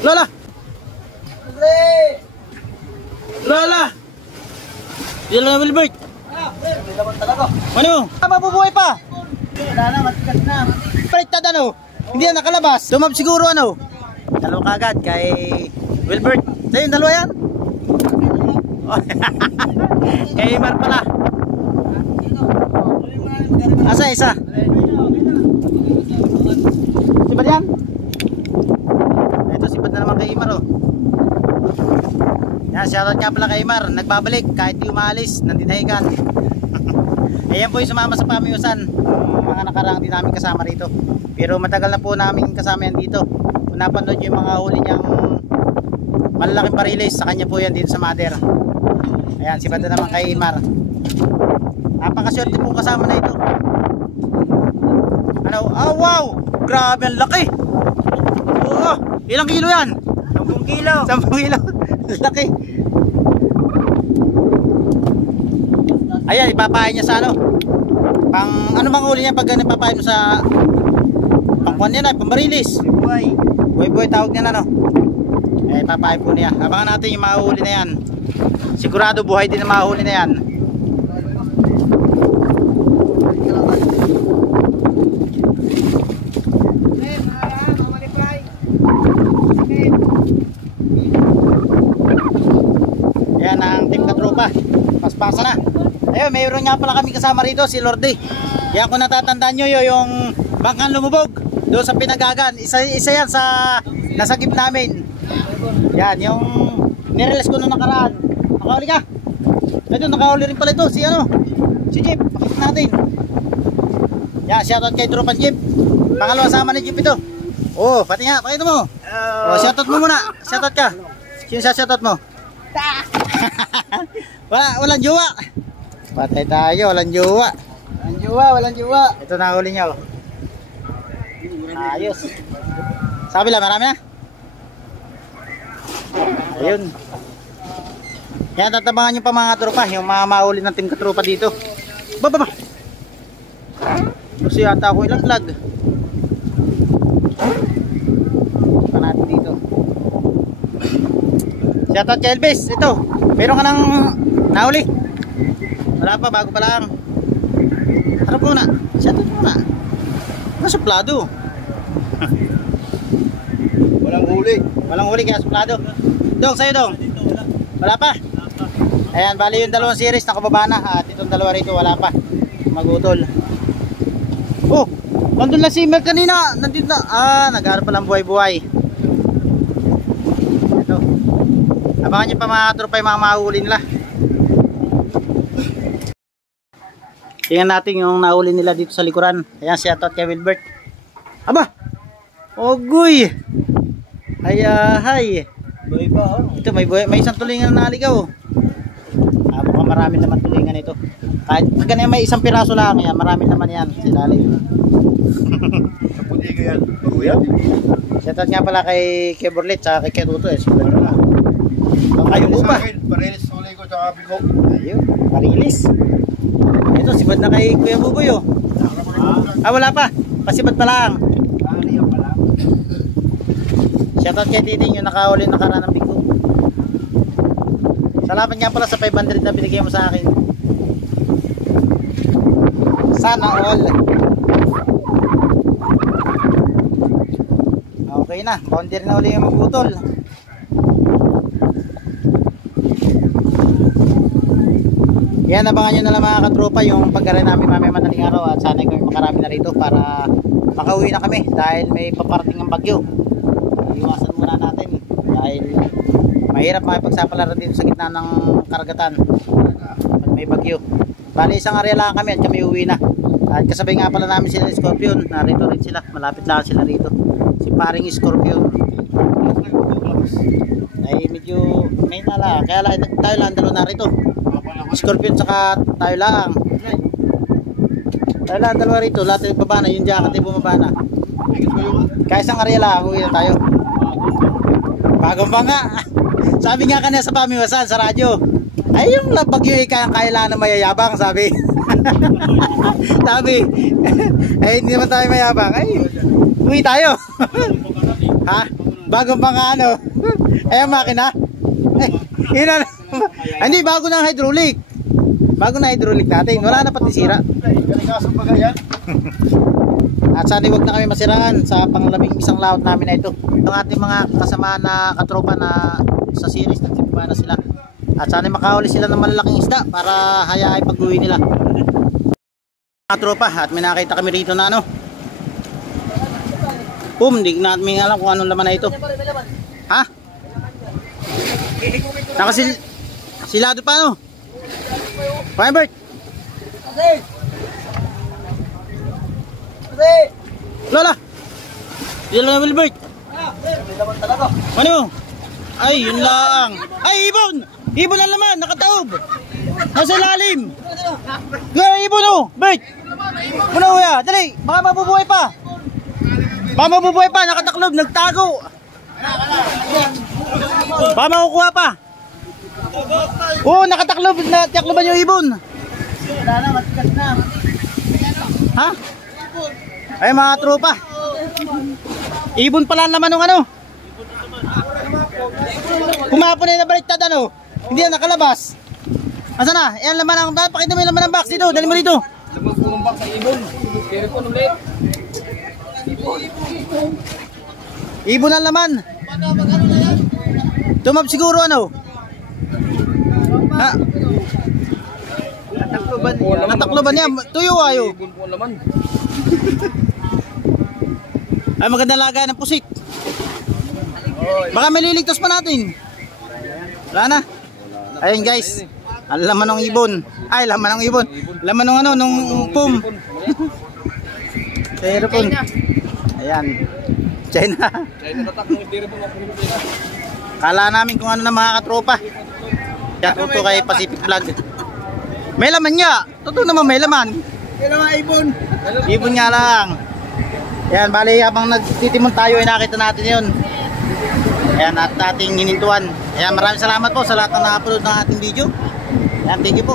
Lola! Lola! Yan lang, Wilbert. Ano? Mabubuhay pa? Wala na, matigas na. Baliktad ano? Hindi na nakalabas. Lumab siguro ano? Dalawa kagad kay Wilbert. Sa'yo yung dalawa yan? Kay Mar pala. Asa isa? Sibad yan? Ito sibad na naman kay Imar oh. Yan, shoutout nga pala kay Imar. Nagbabalik kahit di umalis. Nandinahikan. Ayan po yung sumama sa pamiusan. Mga nakarang din namin kasama rito. Pero matagal na po namin kasama yan dito. Kung napanood yung mga huli niyang malalaking bariles, sa kanya po yan dito sa Mother. Ayan, sibad na naman kay Imar. Napakaswerte po kasama na ito. Ano? Oh wow! Grabe ang laki! Oo! Ilang kilo yan? 10 kilo. 10 kilo. Laki. Ayan, ipapain niya sa ano? Pang ano bang huli niya pag ipapain mo sa pangkuan niya na, pambarilis. Buhay. Buhay tawag niya na no. Eh, ipapain po niya. Abangan natin yung mahuli na yan. Sigurado buhay din ang mahuli na yan. Yan ang team katropa. Paspasa na. Ayun, mayroon nga pala kami kasama rito, si Lordy. Yan kung natatandaan nyo yung bangkang lumubog doon sa Pinagagan. Isa yan sa nasagip namin. Yan, yung nirelease ko nung nakaraan. Nakahuli ka? Ito, nakahuli rin pala ito. Si ano? Si Jeep. Pakita natin. Yan, shoutout kay Tropa Jeep. Pangalawa sama ni Jeep ito. Oh, pati nga, pakita mo. Oh, shoutout mo muna. Shoutout ka. Sino sa shoutout mo? Walang jowa. Patay tayo, walang jowa. Walang jowa. Ito na huli niya oh. Ayos. Sabi lang, marami na. Ayun. Yan, tatabangan nyo pa mga tropa. Yung mga mahuli ng team katropa dito. Baba. Gusto yata ako ilang vlog. Pa natin dito. Shoutout kay Elvis. Ito, meron ka ng nahuli. Wala pa, bago pa lang. Harap muna. Shoutout muna. Masuplado. Walang huli. Walang huli kaya suplado. Dong, sa'yo dong. Wala pa. Ayan, bali yung dalawang series nakababa na. At itong dalawa rito wala pa. Magutol. Oh, nandun na si Mer kanina. Nandito na. Nag-aaral pa lang buhay-buhay. Ito. Abangan nyo pa mga tropa yung mga mahuli nila. Tingnan natin yung nahuli nila dito sa likuran. Ayan, shoutout kay Wilbert. Aba! Ogoy! Hay. Buhay pa oh. Ito may isang tulingan na naligaw. Mukhang marami naman tulingan ito. Kahit ganyan may isang piraso lang yan, marami naman yan. Silalim. Sa puti ko yan. Shoutout nga pala kay Borlet sa kay Tuto eh. Super na. Ayun po ba? Parilis uli ko sa kabi ko. Ayun, parilis. Ito, sibad na kay Kuya Buboy oh. Wala pa. Pasibad pa lang. Shoutout kay Titing yung nakahuli nakaraan ng bigo. Salamat nga pala sa 500 na binigay mo sa akin. Sana all. Okay na, boundary na uli yung magputol. Yan, abangan nyo na lang mga katropa yung pagkarin namin mamaya madaling araw. At sana kami makarami na rito para makauwi na kami dahil may paparating ang bagyo. Iwasan muna natin dahil mahirap makipagsapalaran dito sa gitna ng karagatan pag may bagyo. Bali isang area lang kami at kami uwi na. At kasabay nga pala namin sila Scorpion. Narito rin sila, malapit lang sila rito. Si paring Scorpion ay medyo may nala, kaya tayo lang dalo na rito. Scorpion saka tayo lang dalawa rito. Lahat yung babana, yung jacket ay bumaba na. Kaya isang area lang, uwi na tayo. Bagong banga. Sabi nga kanina sa pamiwasan sa radyo, ay yung bagyo ay kailangan na mayayabang, sabi. Sabi, ay hindi naman tayo mayabang. Ay, uwi tayo. Ha? Bagong mga ano. Ayan makina. Yun hindi, bago na hydraulic. Bago na hydraulic natin. Wala na pati sira. Kalikasong bagay yan. At sana huwag na kami masiraan sa panglaming isang laot namin na ito. Itong ating mga kasama na katropa na sa series, nagsimba na sila. At sana makahuli sila ng malalaking isda para hayahay pag-uwi nila. Katropa, at may nakita kami rito na ano. Hindi namin alam kung anong laman na ito. Ha? Silado pa ano? Fine Bert. Lola. Yan lang Wilbert. Ano? Ay, yun lang. Ay, ibon! Ibon na naman, nakataob. Nasa lalim. Gaya ibon oh, Bert. Muna kuya, dali. Baka mabubuhay pa. Baka mabubuhay pa, nakataklob, nagtago. Baka makukuha pa. Oo, nakataklob, natakloban yung ibon. Wala na, matigas na. Ha? Ay mga tropa. Ibon pala naman ng ano. Kumapon na nabaliktad ano. Hindi na nakalabas. Asa na? Yan laman ang, pakita mo yung laman ng box dito. Dali mo dito. Laman po ng box sa ibon. Kaya po ulit. Ibon ang laman. Tumab siguro ano. Ha? Natakloban niya. Tuyo ayo. Ibon po ang laman. Ay maganda laga ng pusit. Baka may liligtas pa natin. Wala na. Ayun guys. Ang laman ng ibon. Ay laman ng ibon. Laman ng ano nung pum. Telepon. Ayan. China. Kala namin kung ano na mga katropa. Kaya tuto kay Pacific Vlog. May laman nga. Totoo naman may laman. May laman ibon. Ibon nga lang. Ayan, bali habang nagtitimon tayo ay nakita natin yun. Ayan, at ating hinintuan. Ayan, maraming salamat po sa lahat ng na-upload ng ating video. Ayan, thank you po.